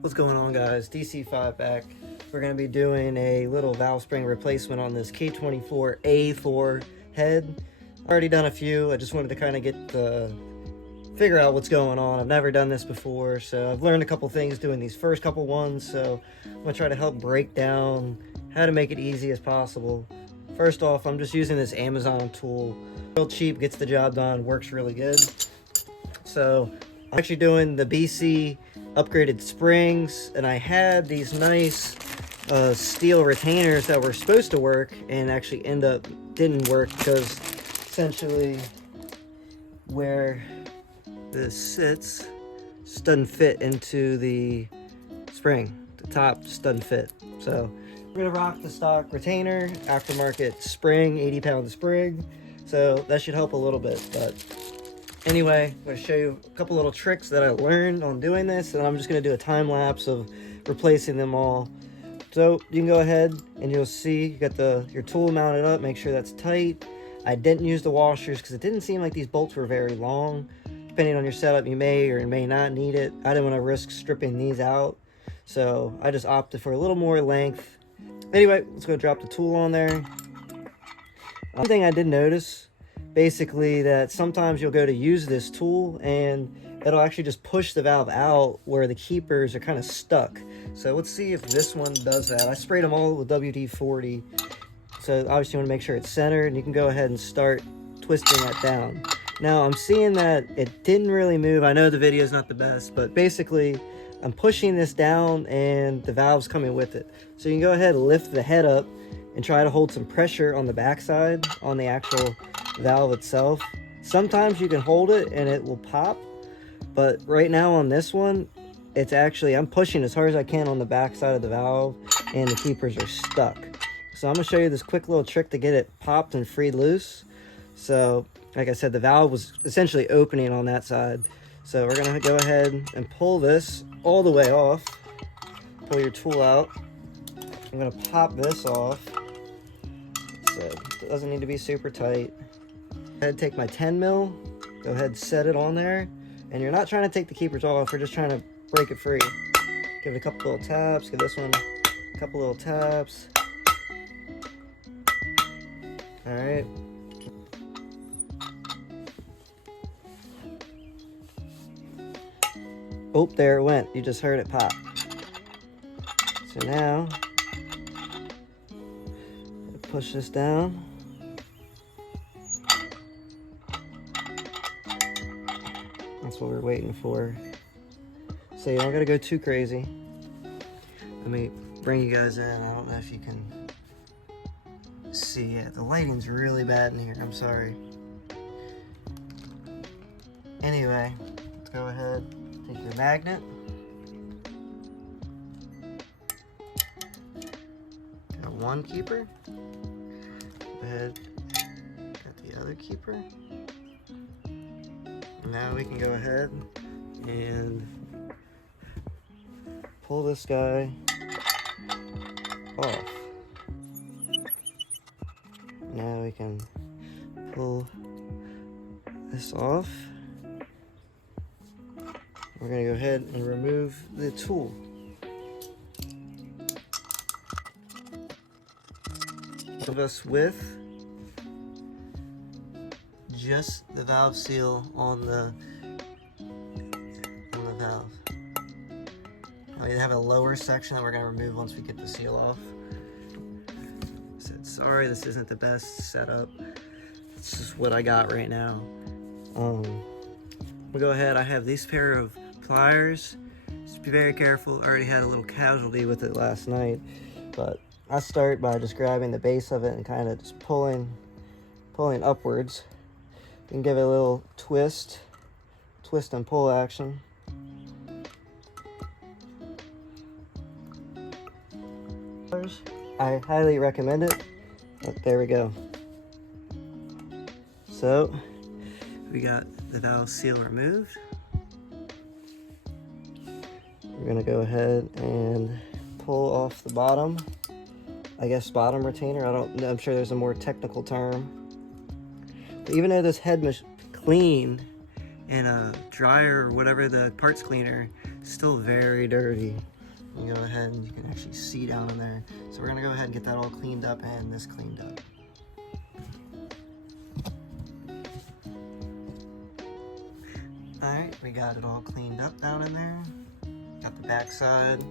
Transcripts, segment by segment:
What's going on, guys? DC5 back. We're going to be doing a little valve spring replacement on this k24a4 head. I've already done a few. I just wanted to kind of figure out what's going on. I've never done this before, so I've learned a couple things doing these first couple ones, so I'm going to try to help break down how to make it easy as possible. First off, I'm just using this Amazon tool. Real cheap, gets the job done, works really good. So I'm actually doing the BC upgraded springs, and I had these nice steel retainers that were supposed to work and actually didn't work because essentially where this sits just doesn't fit into the spring. The top just doesn't fit. So we're gonna rock the stock retainer, aftermarket spring, 80-pound spring. So that should help a little bit. But anyway, I'm going to show you a couple little tricks that I learned on doing this, and I'm just going to do a time lapse of replacing them all. So you can go ahead and you'll see you got your tool mounted up. Make sure that's tight. I didn't use the washers because it didn't seem like these bolts were very long. Depending on your setup, you may or may not need it. I didn't want to risk stripping these out, so I just opted for a little more length. Anyway, let's go drop the tool on there. One thing I did notice, basically, that sometimes you'll go to use this tool and it'll actually just push the valve out where the keepers are kind of stuck. So let's see if this one does that. I sprayed them all with WD-40. So obviously you want to make sure it's centered, and you can go ahead and start twisting that down. Now I'm seeing that it didn't really move. I know the video is not the best, but basically I'm pushing this down and the valve's coming with it. So you can go ahead and lift the head up and try to hold some pressure on the backside on the actual valve itself. Sometimes you can hold it and it will pop, but right now on this one, it's actually, I'm pushing as hard as I can on the backside of the valve and the keepers are stuck. So I'm gonna show you this quick little trick to get it popped and freed loose. So like I said, the valve was essentially opening on that side. So we're gonna go ahead and pull this all the way off. Pull your tool out. I'm gonna pop this off. So it doesn't need to be super tight. Go ahead and take my 10 mil, go ahead and set it on there. And you're not trying to take the keepers off, we're just trying to break it free. Give it a couple little taps, give this one a couple little taps. All right. Oh, there it went. You just heard it pop. So now, push this down. That's what we're waiting for. So you don't gotta go too crazy. Let me bring you guys in. I don't know if you can see it. The lighting's really bad in here. I'm sorry. Anyway, let's go ahead. Take your magnet. Got one keeper. Go ahead. Got the other keeper. Now we can go ahead and pull this guy off. Now we can pull this off. We're going to go ahead and remove the tool. Leave us with just the valve seal on the valve. We have a lower section that we're going to remove once we get the seal off. I said, sorry, this isn't the best setup. It's just what I got right now. We'll go ahead. I have these pair of pliers. Just be very careful. I already had a little casualty with it last night, but I start by just grabbing the base of it and kind of just pulling upwards. You can give it a little twist and pull action. I highly recommend it. Oh, there we go. So we got the valve seal removed. We're gonna go ahead and pull off the bottom, I guess bottom retainer. I don't know, I'm sure there's a more technical term. But even though this head was clean and a dryer or whatever the parts cleaner still very dirty. You go ahead and you can actually see down in there. So we're gonna go ahead and get that all cleaned up and this cleaned up. Alright, we got it all cleaned up down in there. Got the back side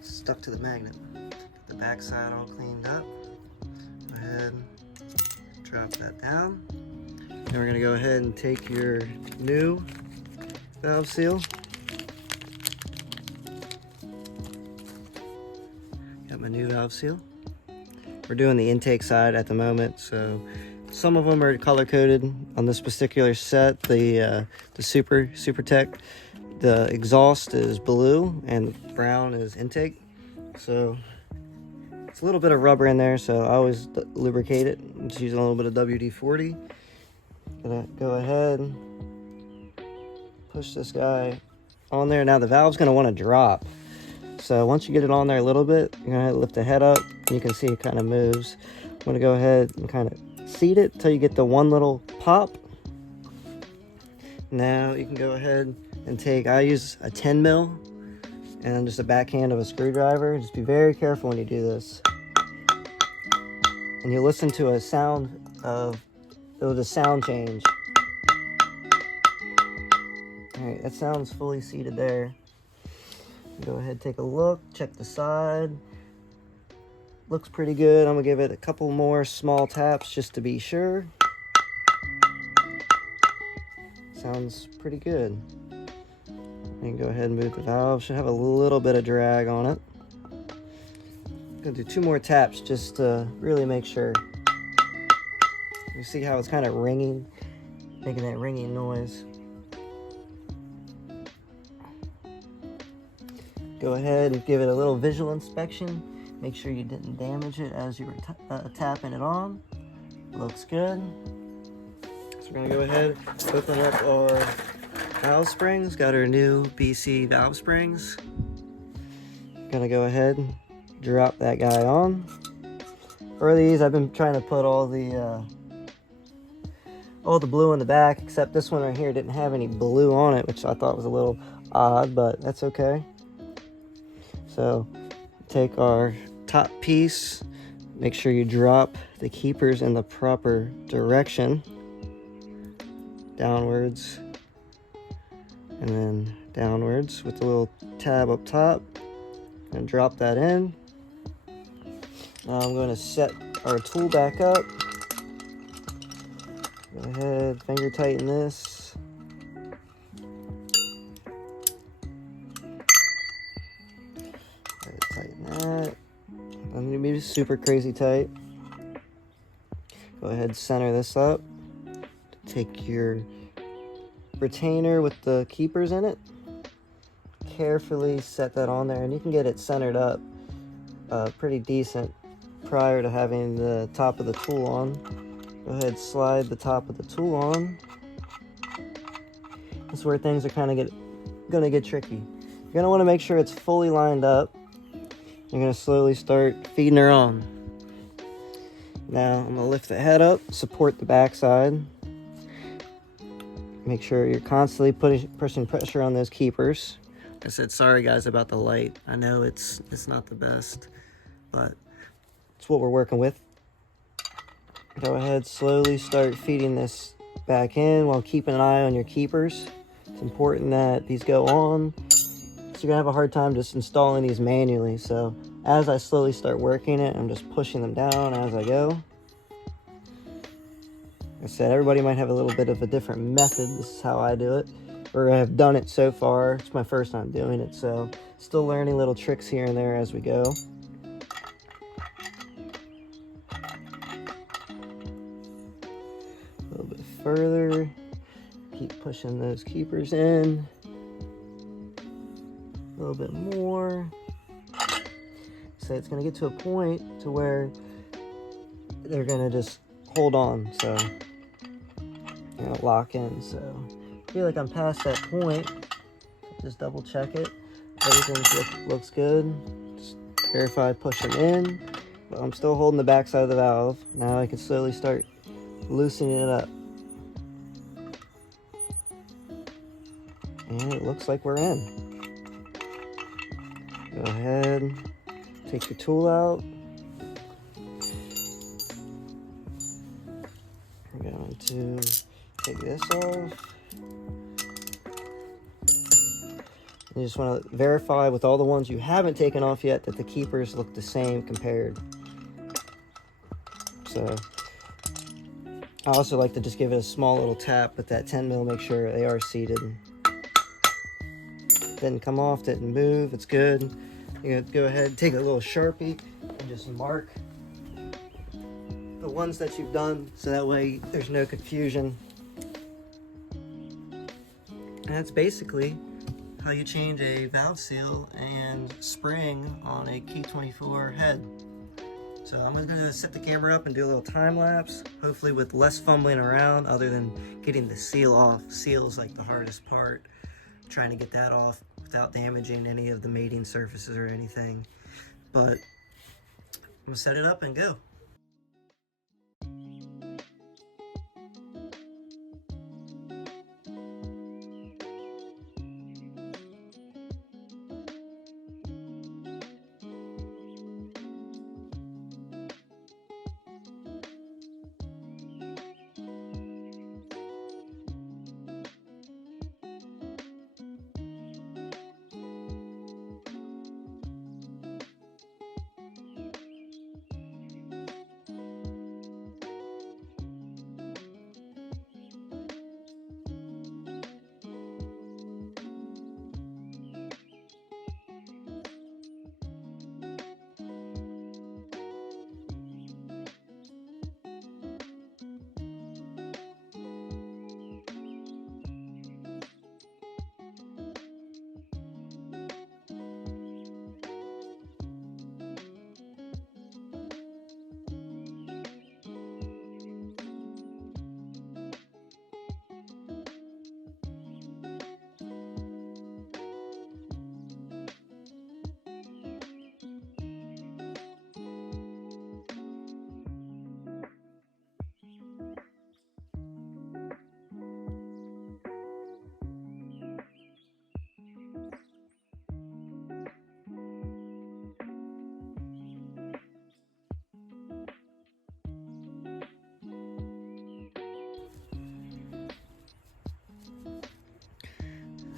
stuck to the magnet. Got the back side all cleaned up. Go ahead, drop that down. Then we're gonna go ahead and take your new valve seal. Got my new valve seal. We're doing the intake side at the moment, so some of them are color coded on this particular set. The Super Tech, the exhaust is blue and brown is intake. So it's a little bit of rubber in there, so I always lubricate it. I'm just using a little bit of WD-40. Gonna go ahead, push this guy on there. Now the valve's gonna want to drop. So once you get it on there a little bit, you're gonna lift the head up and you can see it kind of moves. I'm gonna go ahead and kind of seat it till you get the one little pop. Now you can go ahead and take, I use a 10 mil and just a backhand of a screwdriver. Just be very careful when you do this. And you listen to a sound of, it'll just sound change. Alright, that sounds fully seated there. Go ahead, take a look, check the side. Looks pretty good. I'm gonna give it a couple more small taps just to be sure. Sounds pretty good. And go ahead and move the valve. Should have a little bit of drag on it. Gonna do 2 more taps just to really make sure. You see how it's kind of ringing, making that ringing noise. Go ahead and give it a little visual inspection. Make sure you didn't damage it as you were tapping it on. Looks good. So we're gonna go ahead, open up our valve springs. Got our new BC valve springs. Gonna go ahead and drop that guy on. For these, I've been trying to put all the blue in the back, except this one right here didn't have any blue on it, which I thought was a little odd, but that's okay. So take our top piece, make sure you drop the keepers in the proper direction, downwards, and then downwards with the little tab up top, and drop that in. Now I'm going to set our tool back up. Go ahead, finger tighten this. Tighten that. Doesn't need to be super crazy tight. Go ahead, center this up. Take your retainer with the keepers in it. Carefully set that on there, and you can get it centered up pretty decent prior to having the top of the tool on. Go ahead, slide the top of the tool on. That's where things are kind of gonna get tricky. You're gonna want to make sure it's fully lined up. You're gonna slowly start feeding her on. Now I'm gonna lift the head up, support the back side. Make sure you're constantly pushing pressure on those keepers. Like I said, sorry guys about the light. I know it's not the best, but it's what we're working with. Go ahead, slowly start feeding this back in while keeping an eye on your keepers. It's important that these go on. So you're gonna have a hard time just installing these manually. So as I slowly start working it, I'm just pushing them down as I go. Like I said, everybody might have a little bit of a different method. This is how I do it, or I have done it so far. It's my first time doing it, so still learning little tricks here and there as we go. A little bit further. Keep pushing those keepers in. A little bit more. So it's going to get to a point to where they're going to just hold on, so you know, lock in. So I feel like I'm past that point. Just double check it. Everything looks good. Just verify pushing in. But I'm still holding the back side of the valve. Now I can slowly start loosening it up. And it looks like we're in. Go ahead, take your tool out. We're going to take this off. You just want to verify with all the ones you haven't taken off yet that the keepers look the same compared. So I also like to just give it a small little tap with that 10 mil, make sure they are seated. Didn't come off, didn't move, it's good. You're gonna go ahead and take a little Sharpie and just mark the ones that you've done so that way there's no confusion. And that's basically how you change a valve seal and spring on a K24 head. So I'm going to set the camera up and do a little time lapse, hopefully with less fumbling around other than getting the seal off. Seal is like the hardest part, trying to get that off without damaging any of the mating surfaces or anything. But I'm going to set it up and go.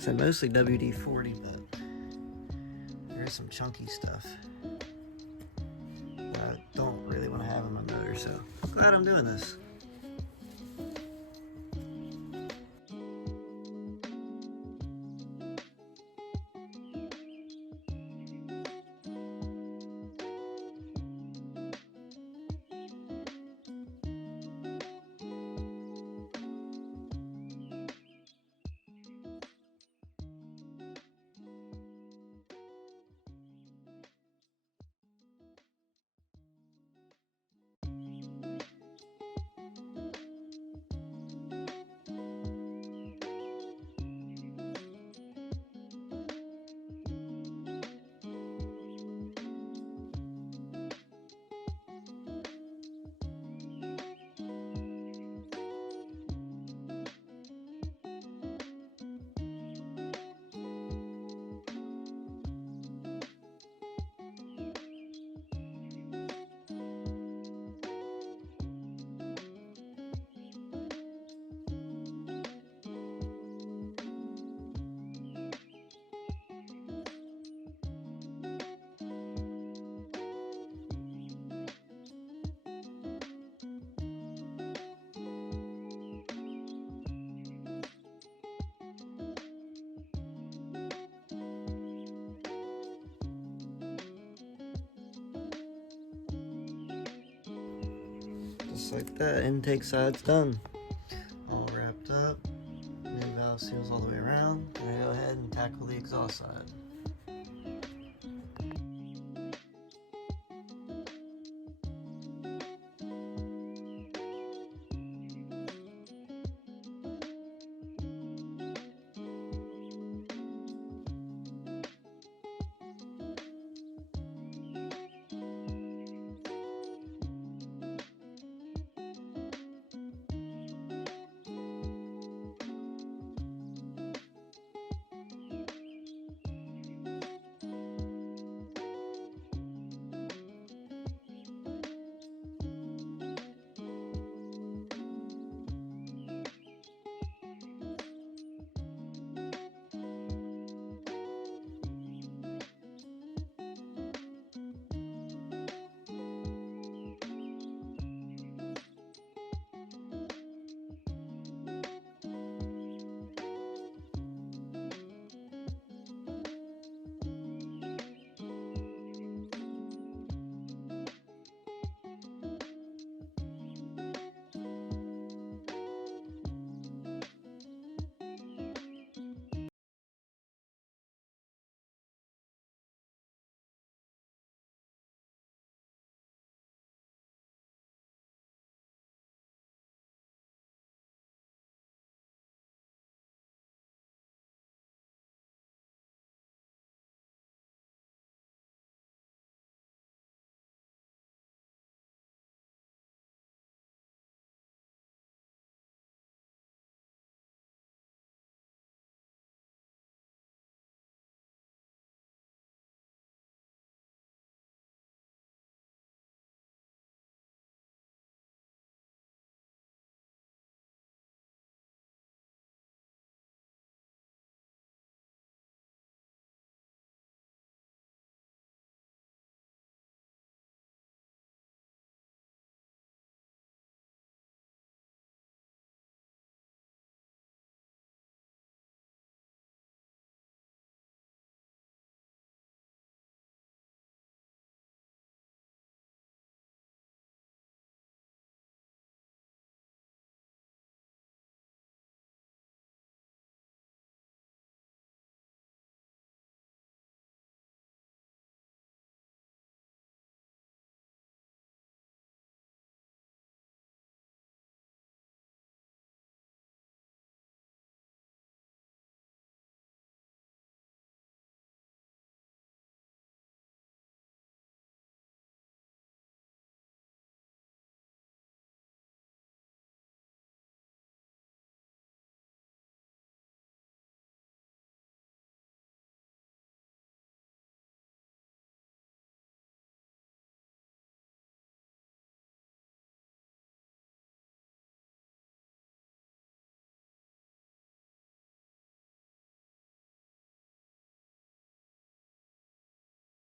So mostly WD-40, but there's some chunky stuff that I don't really want to have in my motor, so I'm glad I'm doing this. Just like that, intake side's done. All wrapped up. New valve seals all the way around. I'm gonna go ahead and tackle the exhaust side.